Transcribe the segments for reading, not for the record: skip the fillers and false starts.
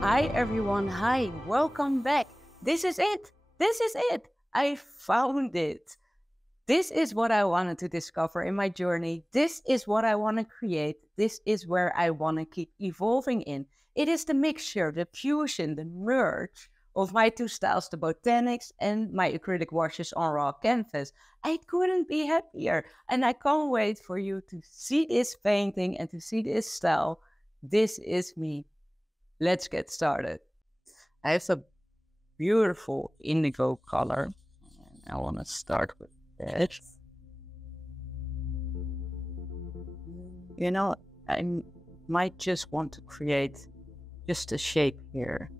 Hi everyone, hi, welcome back. This is it. This is it. I found it. This is what I wanted to discover in my journey. This is what I want to create. This is where I want to keep evolving in. It is the mixture, the fusion, the merge of my two styles, the botanics and my acrylic washes on raw canvas. I couldn't be happier. And I can't wait for you to see this painting and to see this style. This is me. Let's get started. I have a beautiful indigo color. And I want to start with that. You know, I might just want to create just a shape here.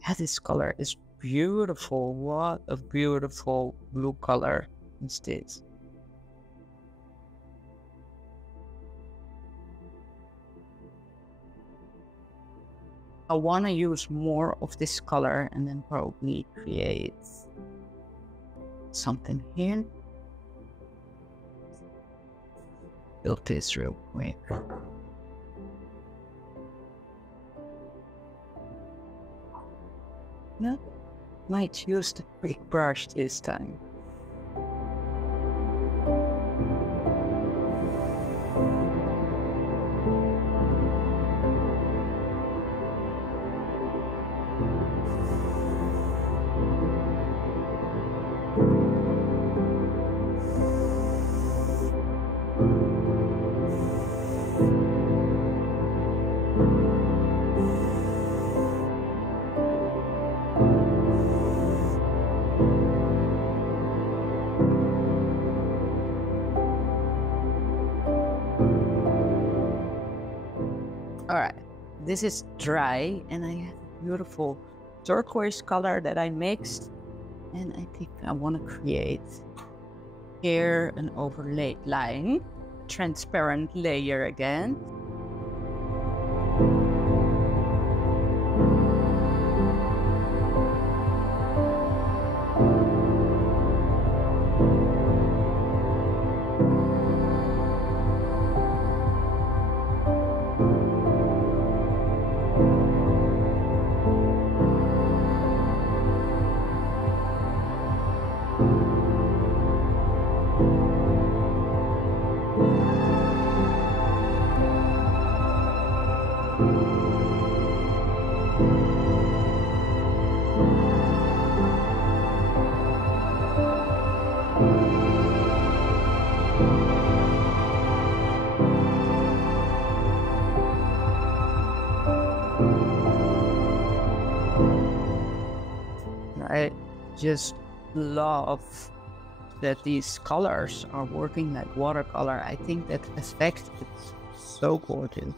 Yeah, this color is beautiful. What a beautiful blue color is this. I want to use more of this color and then probably create something here. Build this real quick. No, might use the big brush this time. All right, this is dry and I have a beautiful turquoise color that I mixed. And I think I want to create here an overlaid line, transparent layer again. I just love that these colors are working like watercolor. I think that effect is so gorgeous.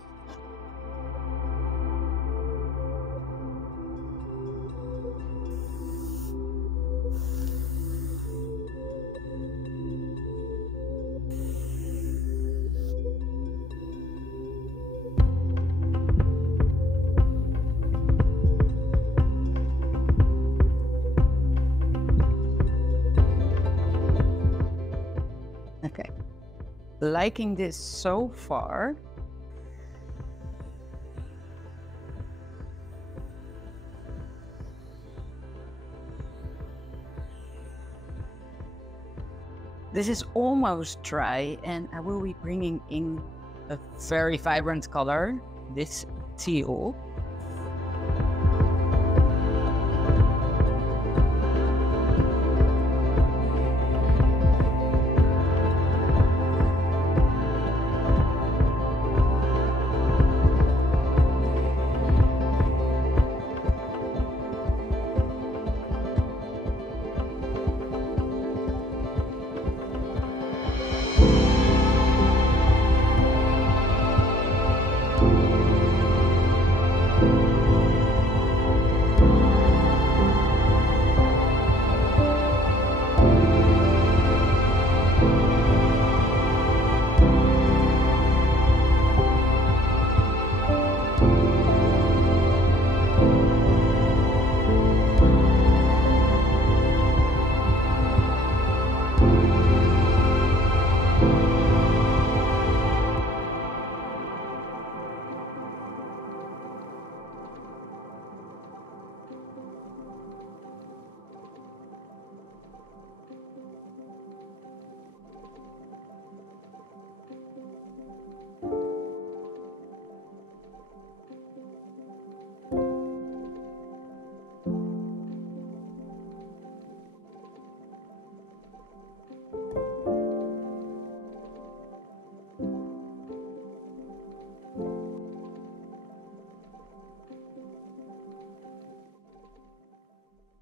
Okay, liking this so far. This is almost dry and I will be bringing in a very vibrant color, this teal.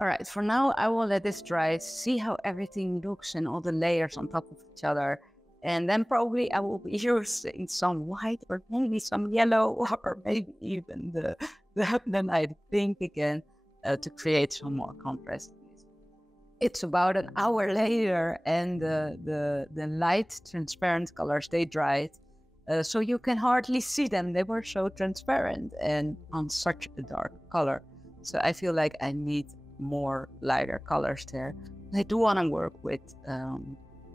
All right, for now, I will let this dry, see how everything looks and all the layers on top of each other. And then probably I will be using some white or maybe some yellow or maybe even the night pink again to create some more contrast. It's about an hour later and the light transparent colors, they dried. So you can hardly see them. They were so transparent and on such a dark color. So I feel like I need more lighter colors there. I do want to work with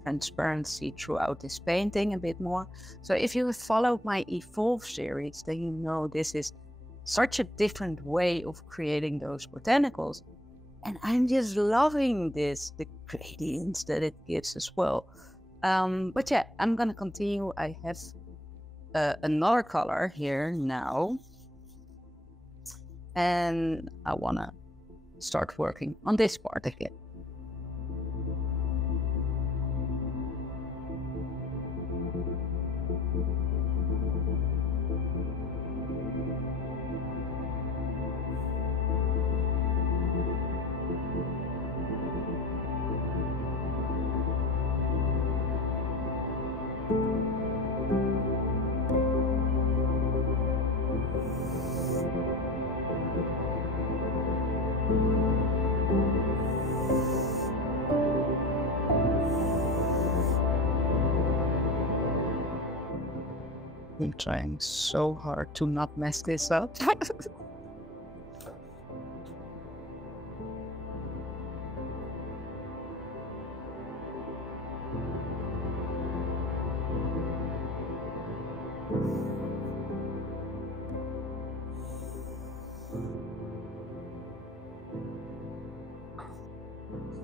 transparency throughout this painting a bit more. So if you have followed my Evolve series, then you know this is such a different way of creating those botanicals. And I'm just loving this, the gradients that it gives as well. But yeah, I'm gonna continue. I have another color here now. And I wanna start working on this part again. I'm trying so hard to not mess this up.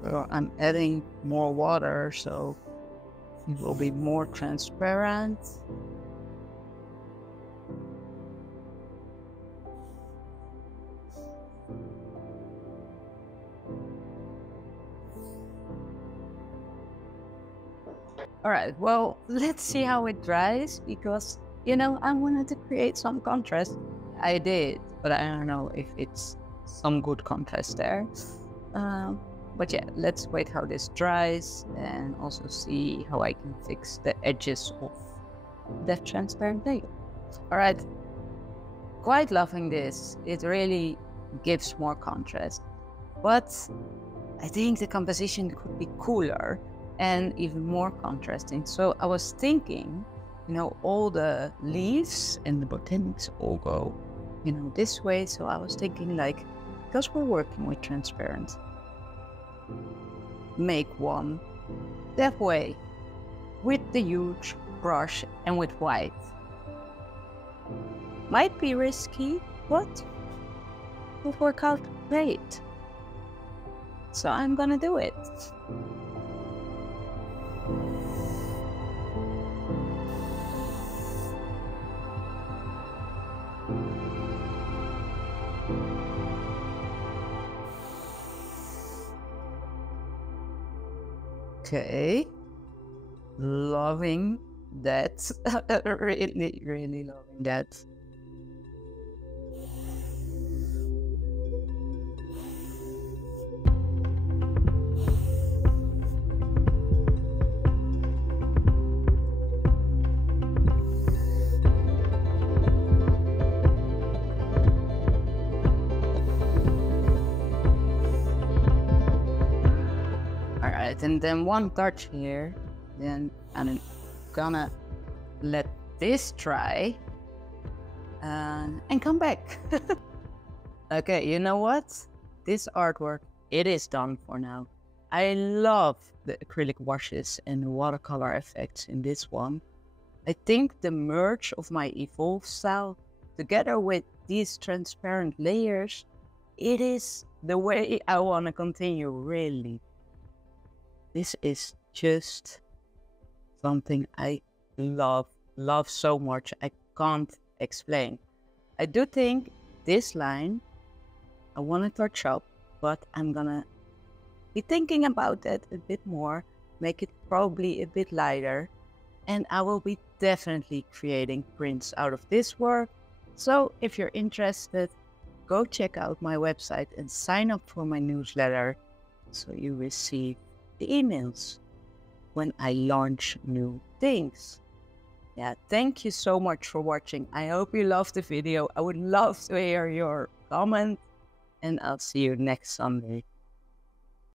So I'm adding more water, so it will be more transparent. All right, well, let's see how it dries because, you know, I wanted to create some contrast. I did, but I don't know if it's some good contrast there. But yeah, let's wait how this dries and also see how I can fix the edges of that transparent layer. All right, quite loving this. It really gives more contrast, but I think the composition could be cooler and even more contrasting. So I was thinking, you know, all the leaves and the botanics all go, you know, this way. So I was thinking, like, because we're working with transparent, make one that way with the huge brush and with white. Might be risky, but will work out great. So I'm gonna do it. Okay, loving that. really, really loving that. And then one touch here, then I'm gonna let this dry and come back. Okay, you know what? This artwork, it is done for now. I love the acrylic washes and the watercolor effects in this one. I think the merge of my Evolve style together with these transparent layers, it is the way I want to continue, really. This is just something I love so much. I can't explain. I do think this line, I want to touch up, but I'm gonna be thinking about that a bit more, make it probably a bit lighter, and I will be definitely creating prints out of this work. So if you're interested, go check out my website and sign up for my newsletter so you receive the emails when I launch new things. Yeah, thank you so much for watching. I hope you loved the video. I would love to hear your comment, and I'll see you next Sunday.